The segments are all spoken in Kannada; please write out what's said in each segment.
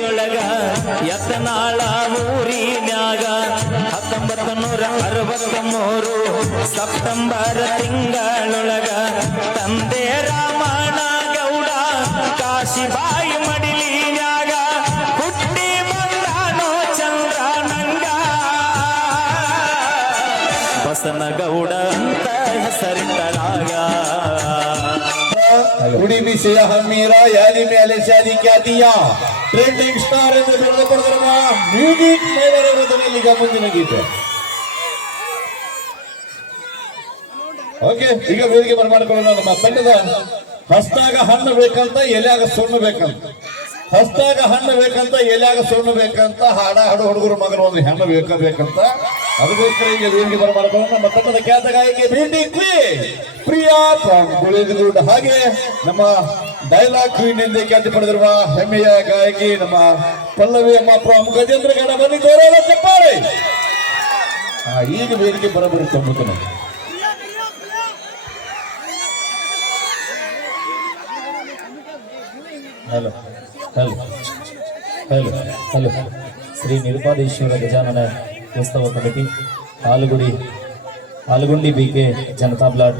ಒಳಗ ಯತ್ನಾಳ ಊರಿನ್ಯಾಗ ಹತ್ತೊಂಬತ್ತು ನೂರ ಅರವತ್ತ ಮೂರು ಸೆಪ್ಟೆಂಬರ್ ತಿಂಗಳೊಳಗ ತಂದೆ ರಾಮಣ್ಣ ಗೌಡ ಕಾಶಿಬಾಯಿ ಮಡಿಲಿನ್ಯಾಗ ಹುಟ್ಟಿ ಬಂದಾನೋ ಚಂದ್ರನಂಗ. ಬಸನಗೌಡ ಅಂತ ಉಡಿ ಬಿಸಿಯ ಹಮ್ಮೀರ ಯಾದಿ ಮೇಲೆ ಶಾದಿ ಖ್ಯಾತಿಯ. ಟ್ರೆಂಡಿಂಗ್ ಸ್ಟಾರ್ ಎಂದು ಬೆಳೆದು ಪಡೆದಿರುವ ಮ್ಯೂಸಿಕ್ ಮೇಲರ ಮೊದಲಲ್ಲಿ ಈಗ ಮುಂದಿನ ಗೀತೆ. ಓಕೆ ಈಗ ವೇದಿಕೆ ಬರಮಾಡಿಕೊಳ್ಳೋಣ ನಮ್ಮ ತಂಡದ ಹಸ್ತಾಗ ಹಣ್ಣು ಬೇಕಂತ ಎಲ್ಯಾಗ ಸುಣ್ಣು ಬೇಕಂತ. ಹಸ್ತಾಗ ಹಣ್ಣು ಬೇಕಂತ ಎಲ್ಯಾಗ ಸುಣ್ಣು ಬೇಕಂತ. ಹಾಡ ಹಾಡು ಹುಡುಗರು ಮಗನ ಒಂದು ಹೆಣ್ಣು ಬೇಕಬೇಕಂತ ಅದಕ್ಕೋಸ್ಕರ ಈಗ ವೇದಿಕೆ ಬರಮಾಡಿಕೊಳ್ಳೋಣ ನಮ್ಮ ತಂಡದ ಖ್ಯಾತ ಗಾಯಕಿ ಕ್ವೀನ್ ಪ್ರಿಯಾ ಫ್ರಾಮ್ ಹಾಗೆ ನಮ್ಮ ಡೈಲಾಗ್ ಕ್ವೀನ್ ಎಂದೇ ಖ್ಯಾತಿ ಪಡೆದಿರುವ ಹೆಮ್ಮೆಯ ಗಾಯಕಿ ನಮ್ಮ ಪಲ್ಲವಿ ಅಮ್ಮ ಫ್ರಾಮ್ ಗಜೇಂದ್ರ ಗಡ ಬನ್ನಿ ಗೌರವ ಚಪ್ಪಾಳೆ. ಈಗ ವೇದಿಕೆ ಬರಬರು ತುಂಬುತ್ತಾನೆ hello hello hello hello Shri Nirupadeshwara Gajanana Utsava committee, Halugudi, Halugundi B K Janata blood.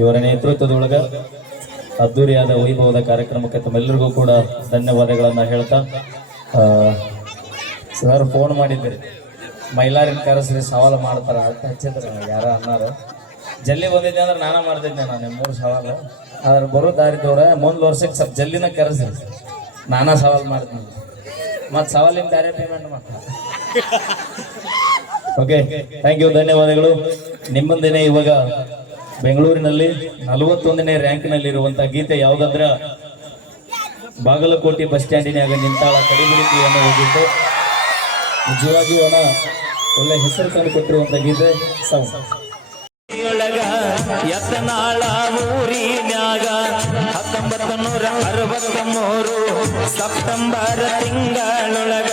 ಇವರ ನೇತೃತ್ವದೊಳಗ ಅದ್ದೂರಿಯಾದ ವೈಭವದ ಕಾರ್ಯಕ್ರಮಕ್ಕೆ ತಮ್ಮೆಲ್ಲರಿಗೂ ಕೂಡ ಧನ್ಯವಾದಗಳನ್ನ ಹೇಳ್ತಾ ಸರ್ ಫೋನ್ ಮಾಡಿದ್ರಿ. ಮೈಲಾರಿನ ಕರೆಸ್ರಿ ಸವಾಲು ಮಾಡ್ತಾರ ಅಂತ ಹಚ್ಚಿದ್ರು ಯಾರ ಅನ್ನಾರು. ಜಲ್ಲಿ ಬಂದಿದ್ದೆ ಅಂದ್ರೆ ನಾನ ಮಾಡ್ತಿದ್ದೆ ನಾನು ಮೂರು ಸವಾಲು. ಆದ್ರೆ ಬರೋ ದಾರಿ ದೂರ ಮುಂದ್ ವರ್ಷಕ್ಕೆ ಸ್ವಲ್ಪ ಜಲ್ದಿನ ಕರೆಸ್ರಿ. ನಾನಾ ಸವಾಲು ಮಾಡ್ತೀನಿ. ಮತ್ತೆ ಸವಾಲಿನ ಬೇರೆ ಪೇಮೆಂಟ್ ಮಾಡ್ತಾರೆ. ಓಕೆ ಥ್ಯಾಂಕ್ ಯು ಧನ್ಯವಾದಗಳು. ನಿಮ್ಮಂದೇನೆ ಇವಾಗ ಬೆಂಗಳೂರಿನಲ್ಲಿ ನಲವತ್ತೊಂದನೇ ರ್ಯಾಂಕ್ನಲ್ಲಿ ಇರುವಂತಹ ಗೀತೆ ಯಾವುದಂದ್ರ? ಬಾಗಲಕೋಟೆ ಬಸ್ ಸ್ಟ್ಯಾಂಡಿನಾಗ ನಿಂತಾಳ ಕಡಿಮೆ ಅನ್ನೋ ಗೀತೆ ನಿಜವಾಗಿಯೂ ಒಳ್ಳೆ ಹೆಸರು ತಂದು ಕೊಟ್ಟಿರುವಂತ ಗೀತೆ. ಸೌಂಡ್ ಊರಿನ್ಯಾಗ ಹತ್ತೊಂಬತ್ತು ನೂರ ಅರವತ್ತ ಮೂರು ಸೆಪ್ಟೆಂಬರ್ ತಿಂಗಳೊಳಗ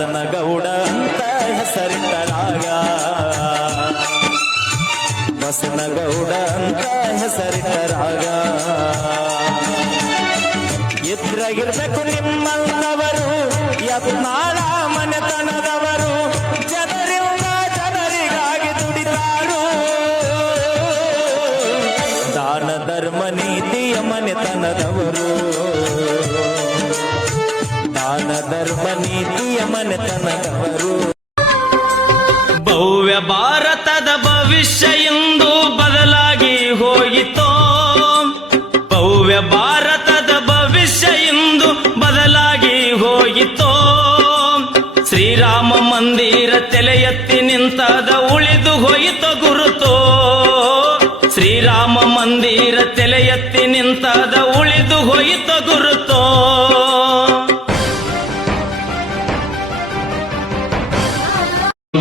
ಬಸನಗೌಡ ಅಂತ ಹೆಸರಿಟ್ಟರಾಗ ಬಸನಗೌಡ ಅಂತ ಹೆಸರಿಟ್ಟರಾಗ ಎದುರಾಗಿರ್ಬೇಕು ನಿಮ್ಮಲ್ಲವರು ಯತ್ನಾಳ ನೀತಿಯ ಮನೆತನದವರು ಭವ್ಯ ಭಾರತದ ಭವಿಷ್ಯ ಎಂದು ಬದಲಾಗಿ ಹೋಯಿತೋ. ಭವ್ಯ ಭಾರತದ ಭವಿಷ್ಯ ಎಂದು ಬದಲಾಗಿ ಹೋಯಿತೋ. ಶ್ರೀರಾಮ ಮಂದಿರ ತಲೆ ಎತ್ತಿ ನಿಂತದ ಉಳಿದು ಹೋಯಿತು ಗುರುತೋ. ಶ್ರೀರಾಮ ಮಂದಿರ ತಲೆ ಎತ್ತಿ ನಿಂತದ ಉಳಿದು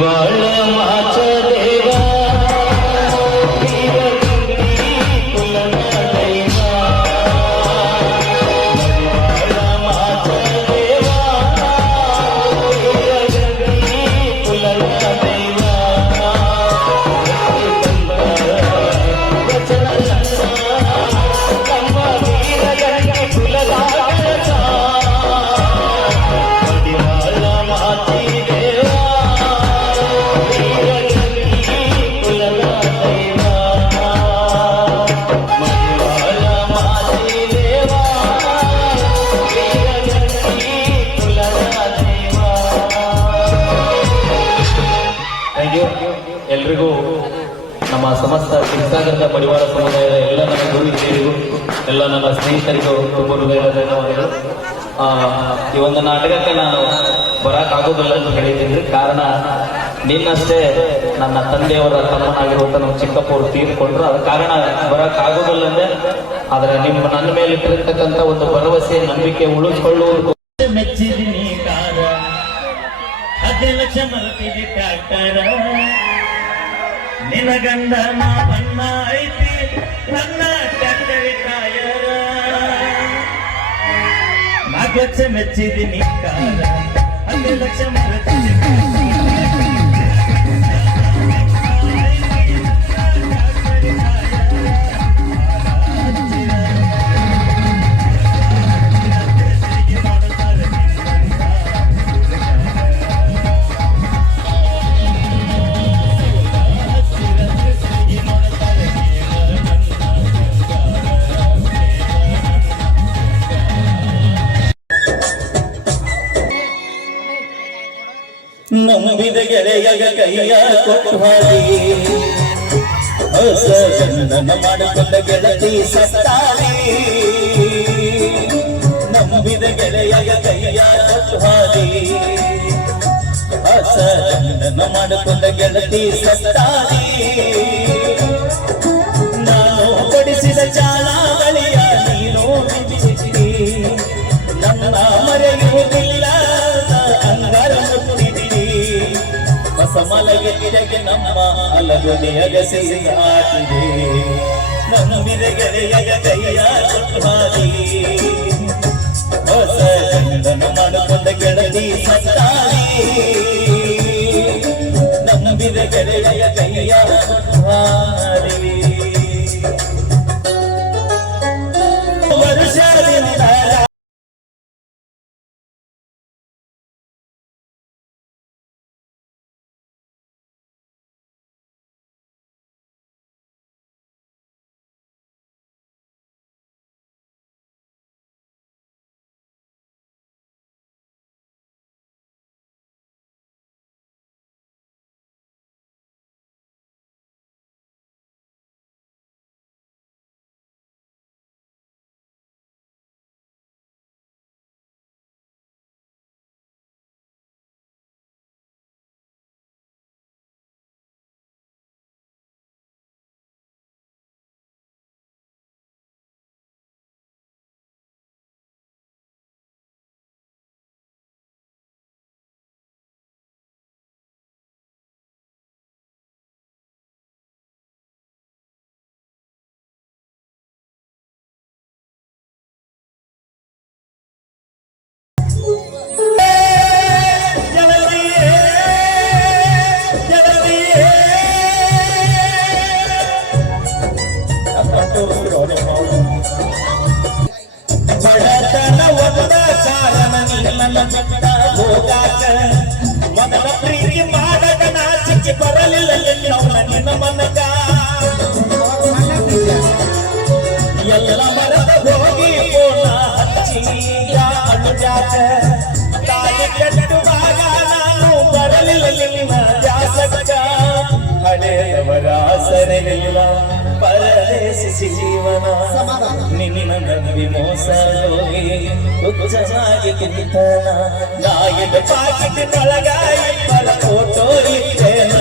வாழ ನಮ್ಮ ಸಮಸ್ತ ಶಿವಸಾಗರದ ಪರಿವಾರ ಸಮುದಾಯದ ಎಲ್ಲ ನನ್ನ ಗುರು ಹಿರಿಯರಿಗೂ, ಎಲ್ಲ ನನ್ನ ಸ್ನೇಹಿತರಿಗೂ ತುಂಬ ಹೃದಯದ ಧನ್ಯವಾದಗಳು. ಈ ಒಂದು ನಾಟಕಕ್ಕೆ ನಾನು ಬರಕ್ಕಾಗೋದಿಲ್ಲ ಎಂದು ಹೇಳಿದ್ದೀನಿ. ಕಾರಣ ನಿನ್ನಷ್ಟೇ ನನ್ನ ತಂದೆಯವರ ತಮ್ಮನಾಗಿರುವಂತ ನಮ್ಮ ಚಿಕ್ಕಪ್ಪವರು ತೀರ್ಕೊಂಡ್ರು. ಅದ ಕಾರಣ ಬರಕ್ಕಾಗೋದಿಲ್ಲ ಅಂದ್ರೆ ಆದ್ರೆ ನಿಮ್ಮ ನನ್ನ ಮೇಲೆ ಇಟ್ಟಿರ್ತಕ್ಕಂಥ ಒಂದು ಭರವಸೆ, ನಂಬಿಕೆ ಹತ್ತು ಲಕ್ಷ ನಿನ ಗಂಡ ಬಣ್ಣ ಐತಿ ನನ್ನ ಟ್ರ್ಯಾಕ್ಟರ್ ಟಯರ ನಾಲ್ಕು ಮೆಚ್ಚಿದಿ ನಿಕ್ಕಾರ ಕಾರ ಹತ್ತು ಲಕ್ಷ ನಂಬಿದ ಗೆಳೆಯ ಕೈಯ ಕೊಟ್ಟು ಹಾಡಿ. ಗಂಡನ ಮಾಡಿಕೊಂಡ ಗೆಳತಿ ಸತ್ತಾಳೆ. ನಂಬಿದ ಗೆಳೆಯ ಕೈಯ ಕೊಟ್ಟು ಹಾಡಿ. ಗಂಡನ ಮಾಡಿಕೊಂಡ ಗೆಳತಿ ಸತ್ತಾಳೆ. ನಾನು ಕೊಡಿಸಿದ ಚಾಲಾವಳಿಯ ನೀನು ಹೊಸ ಇರಗೆ ನಮ್ಮ ನಮ್ಮ ನಿಯಗಸಿ ಸಿಹಿಯಾಟಿದೆ ನಂಬಿದ ಗೆಳೆಯಗ ಕೈಯ ಕೊಟ್ಟು ಹಾದಿ ಹೊಸ ಗಂಡನ ಮಾಡಿಕೊಂಡ ಗೆಳತಿ ಸತ್ತಾರಿ ನಂಬಿದ ಗೆಳೆಯ ಕೈಯ ಕೊಟ್ಟು ನಿನ್ನವನ ನಿನ್ನ ಮನಕ ಎಲ್ಲ ಮರದ ಹೋಗಿ ಪೋನ ಹಚ್ಚಿ ಅನುಜಾಕ ತಾಯಿ ಕಟ್ಟುವಾಗ ನಾನು ಬರಲಿಲ್ಲ ನಿನ್ನ ಜಾಸಕ ಹಳೆಯವರ ಸರಿಲಿಲ್ಲ ಪರದೇಶಿ ಜೀವನ ನಿನ್ನ ನಂಬಿ ಮೋಸ ಹೋಗಿ ಹುಚ್ಚನಾಗಿ ಕಿತ್ತನ ನಾಯಿದ ಪಾಕಿಟಿನೊಳಗ ಇಬ್ಬರ ಫೋಟೋ ಇಟ್ಟೇನ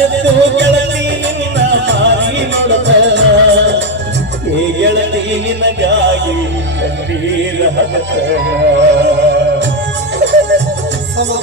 ಮುಂಜಾನೆದ್ದು ಗೆಳತಿ ನಿನ್ನ ಮಾರಿ ನೋಡುತ್ತನ ಈ ಗೆಳತಿ ನಿನಗಾಗಿ ಕಣ್ಣೀರ ಹತ್ತನ ಅದು